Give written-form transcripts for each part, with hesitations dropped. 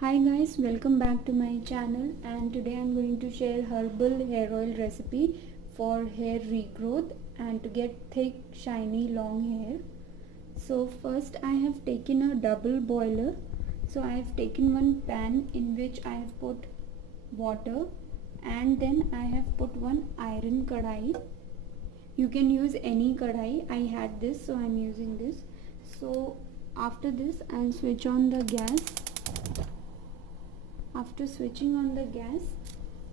Hi guys, welcome back to my channel, and today I'm going to share herbal hair oil recipe for hair regrowth and to get thick, shiny, long hair. So first I have taken a double boiler. So I have taken one pan in which I have put water, and then I have put one iron kadai. You can use any kadai. I had this, so I'm using this. So after this I'll switch on the gas. After switching on the gas,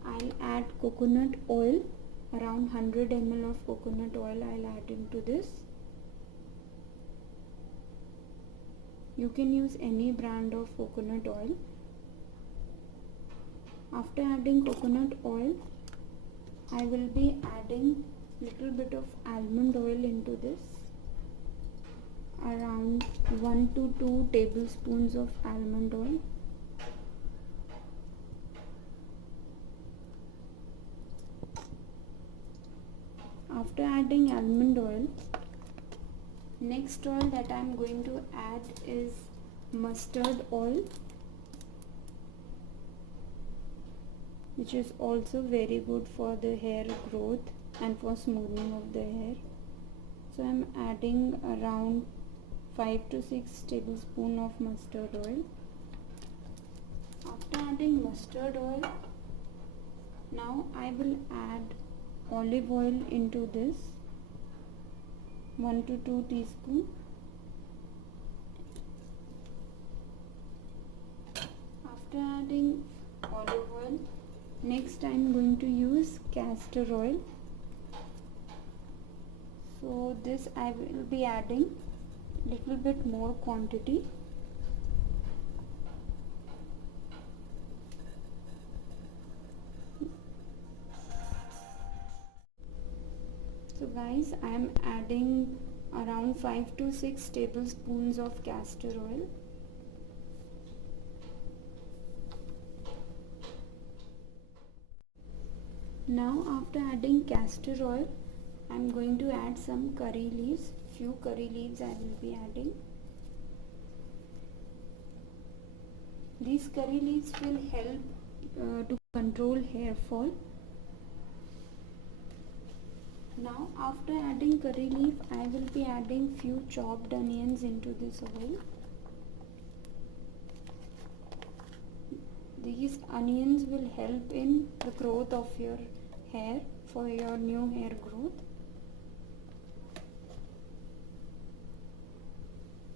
I'll add coconut oil, around 100 ml of coconut oil I'll add into this. You can use any brand of coconut oil. After adding coconut oil, I will be adding little bit of almond oil into this, around 1 to 2 tablespoons of almond oil. After adding almond oil, next oil that I am going to add is mustard oil, which is also very good for the hair growth and for smoothing of the hair. So I am adding around 5 to 6 tablespoons of mustard oil. After adding mustard oil, now I will add olive oil into this, 1 to 2 teaspoons. After adding olive oil, next I am going to use castor oil. So this I will be adding little bit more quantity. So guys, I am adding around 5 to 6 tablespoons of castor oil. Now after adding castor oil, I am going to add some curry leaves. Few curry leaves I will be adding. These curry leaves will help to control hair fall. Now after adding curry leaf, I will be adding few chopped onions into this oil. These onions will help in the growth of your hair, for your new hair growth.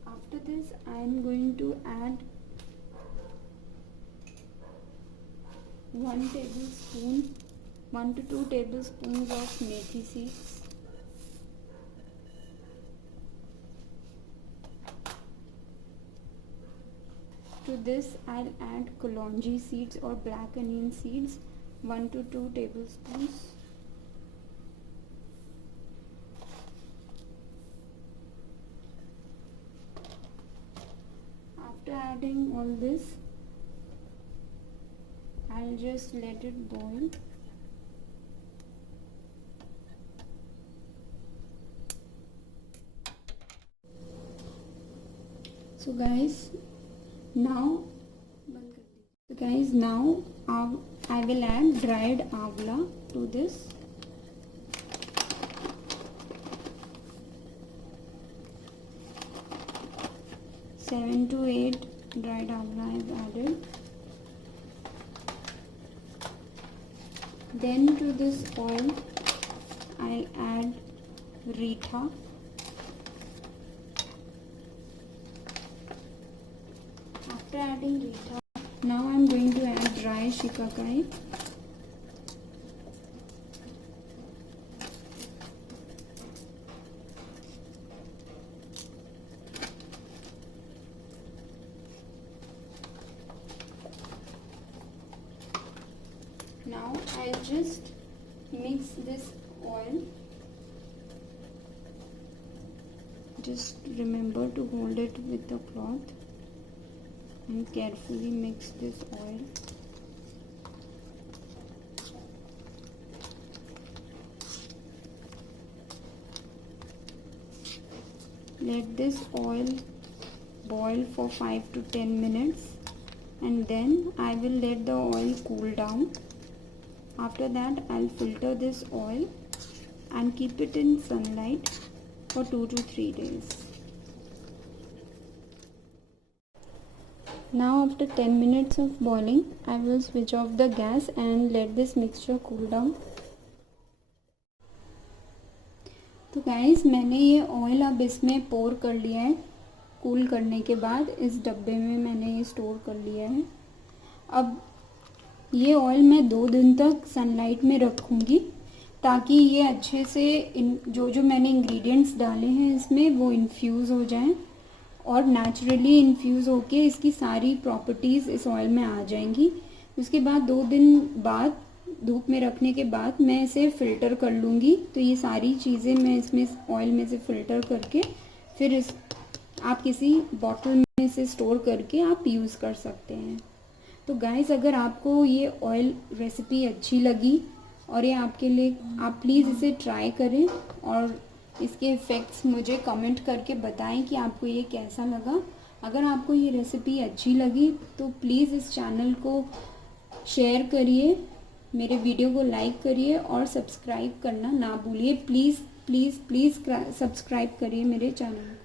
After this, I am going to add 1 to 2 tablespoons of methi seeds. To this I'll add kalonji seeds or black onion seeds, 1 to 2 tablespoons. After adding all this, I'll just let it boil. So guys, now I will add dried avla to this. Seven to 8 dried avla I have added. Then to this oil I'll add Reetha. After adding Reetha, now I am going to add dry shikakai. Now I'll just mix this oil. Just remember to hold it with the cloth and carefully mix this oil. Let this oil boil for 5 to 10 minutes. and then I will let the oil cool down. After that I'll filter this oil and keep it in sunlight for 2 to 3 days. Now after 10 minutes of boiling, I will switch off the gas and let this mixture cool down. तो guys मैंने ये oil अब इसमें पोर कर लिया है। Cool करने के बाद इस डब्बे में मैंने ये स्टोर कर लिया है। अब ये ऑयल मैं 2 दिन तक सनलाइट में रखूँगी ताकि ये अच्छे से जो मैंने इंग्रेडिएंट्स डाले हैं इसमें वो इन्फ्यूज़ हो जाएं और नेचुरली इन्फ्यूज़ होके इसकी सारी प्रॉपर्टीज़ इस ऑयल में आ जाएंगी। उसके बाद 2 दिन बाद धूप में रखने के बाद मैं इसे फ़िल्टर कर लूँगी। तो ये सारी चीज़ें मैं इसमें ऑयल में से फ़िल्टर करके फिर आप किसी बॉटल में से स्टोर करके आप यूज़ कर सकते हैं। तो गाइस अगर आपको ये ऑयल रेसिपी अच्छी लगी और ये आपके लिए, आप प्लीज़ इसे ट्राई करें और इसके इफ़ेक्ट्स मुझे कमेंट करके बताएं कि आपको ये कैसा लगा। अगर आपको ये रेसिपी अच्छी लगी तो प्लीज़ इस चैनल को शेयर करिए, मेरे वीडियो को लाइक करिए और सब्सक्राइब करना ना भूलिए। प्लीज़ प्लीज़ प्लीज़ सब्सक्राइब करिए मेरे चैनल।